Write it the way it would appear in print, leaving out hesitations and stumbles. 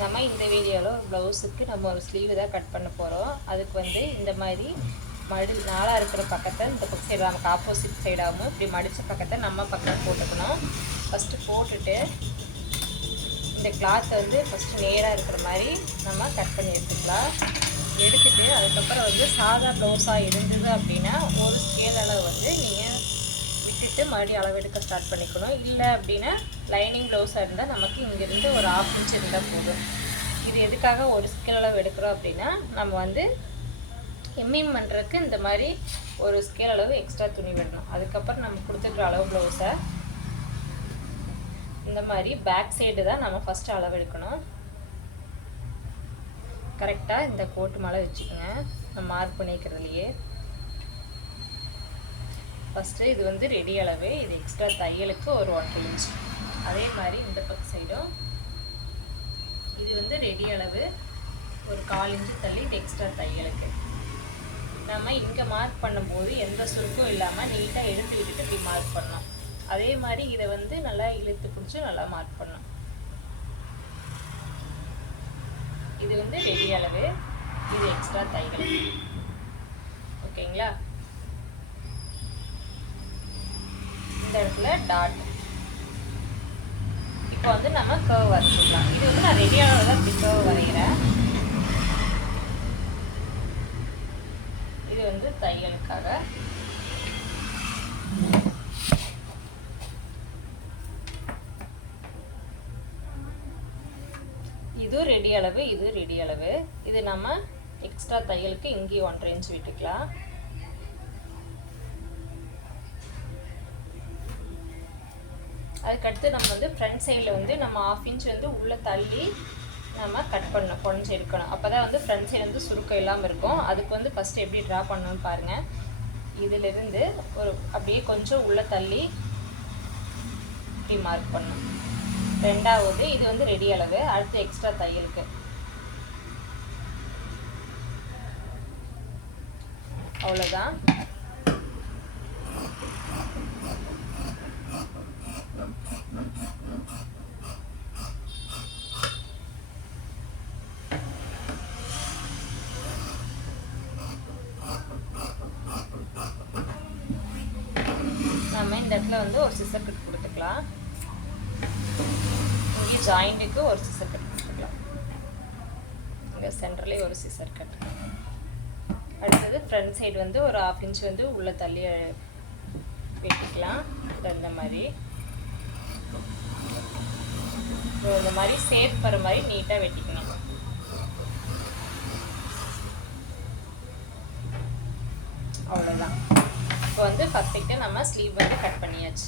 நம்ம இந்த வீடியோவில் ப்ளவுஸுக்கு நம்ம ஒரு ஸ்லீவ் தான் கட் பண்ண போகிறோம். அதுக்கு வந்து இந்த மாதிரி நாளாக இருக்கிற பக்கத்தை இந்த பக்கம் சைடு நமக்கு ஆப்போசிட் சைடாகவும் இப்படி மடித்த பக்கத்தை நம்ம பக்கம் போட்டுக்கணும். ஃபஸ்ட்டு போட்டுட்டு இந்த கிளாத்தை வந்து ஃபஸ்ட்டு நேராக இருக்கிற மாதிரி நம்ம கட் பண்ணி எடுத்துக்கலாம். எடுத்துகிட்டு அதுக்கப்புறம் வந்து சாதா ப்ளவுஸாக இருந்தது அப்படின்னா ஒரு ஸ்கேல் அளவு வந்து நீங்கள் விட்டுட்டு மறுபடியும் அளவு எடுக்க ஸ்டார்ட் பண்ணிக்கணும். இல்லை அப்படின்னா லைனிங் ப்ளவுஸாக இருந்தால் நமக்கு இங்கேருந்து ஒரு 1/2 இன்ச் இருந்தால் போதும். இது எதுக்காக ஒரு ஸ்கேல் அளவு எடுக்கிறோம் அப்படின்னா நம்ம வந்து எம்மிங் பண்ணுறதுக்கு இந்த மாதிரி ஒரு ஸ்கேல் அளவு எக்ஸ்ட்ரா துணி விடணும். அதுக்கப்புறம் நம்ம கொடுத்துருக்குற அளவு ப்ளவுஸை இந்த மாதிரி பேக் சைடு தான் நம்ம ஃபஸ்ட்டு அளவு எடுக்கணும். கரெக்டாக இந்த கோட்டு மேலே வச்சுக்கோங்க. நம்ம மார்க் பண்ணிக்கிறதுலையே ஃபஸ்ட்டு இது வந்து ரெடி அளவு, இது எக்ஸ்ட்ரா தையலுக்கு ஒரு 1 இன்ச். அதே மாதிரி இந்த பக்கம் சைடும் இது வந்து ரெடி அளவு ஒரு 1/4 இன்ச்சு தள்ளி இது எக்ஸ்ட்ரா தையலுக்கு. நம்ம இங்கே மார்க் பண்ணும்போது எந்த சுருக்கும் இல்லாமல் நீட்டாக எடுத்து விட்டுட்டு இப்படி மார்க் பண்ணோம். அதே மாதிரி இதை வந்து நல்லா இழுத்து பிடிச்சி நல்லா மார்க் பண்ணோம். இது வந்து ரெடி அளவு, இது எக்ஸ்ட்ரா தையல். ஓகேங்களா? இந்த இடத்துல டாட். இப்போ வந்து நம்ம கர்வ் வரைச்சிக்கலாம். இது வந்து நான் ரெடி அளவு தான் இப்படி கர்வ் வரைகிறேன். இது வந்து தையலுக்காக. இது ரெடி அளவு, இது ரெடி அளவு. இது நம்ம எக்ஸ்ட்ரா தையலுக்கு இங்கேயும் 1/2 இன்ச் விட்டுக்கலாம். அதுக்கடுத்து நம்ம வந்து ஃப்ரண்ட் சைடில் வந்து நம்ம 1/2 இன்ச் வந்து உள்ளே தள்ளி நம்ம கட் பண்ணணும், குறைஞ்சி எடுக்கணும். அப்போ தான் வந்து ஃப்ரண்ட் சைடு வந்து சுருக்கம் இல்லாமல் இருக்கும். அதுக்கு வந்து ஃபஸ்ட்டு எப்படி ட்ரா பண்ணணும்னு பாருங்கள். இதிலிருந்து ஒரு அப்படியே கொஞ்சம் உள்ளே தள்ளி இப்படி மார்க் பண்ணணும். ரெண்டாவது இது வந்து ரெடி அளவு, அடுத்து எக்ஸ்ட்ரா தையலுக்கு. அவ்வளோதான். நம்ம இந்த இடத்துல வந்து ஒரு சிசர் கட் கொடுத்துக்கலாம். இங்கே ஜாயிண்ட்டுக்கு ஒரு சிசர் கட் கொடுத்துக்கலாம். இங்கே சென்டர்லேயே ஒரு சிசர் கட். அடுத்தது ஃப்ரண்ட் சைடு வந்து ஒரு 1/2 இன்ச் வந்து உள்ளே தள்ளி வெட்டிக்கலாம். இந்த மாதிரி இந்த மாதிரி சேஃப் வர மாதிரி நீட்டாக வெட்டிக்கணும். அவ்வளோதான். இப்போ வந்து பர்ஃபெக்டாக நம்ம ஸ்லீவ் வந்து கட் பண்ணியாச்சு.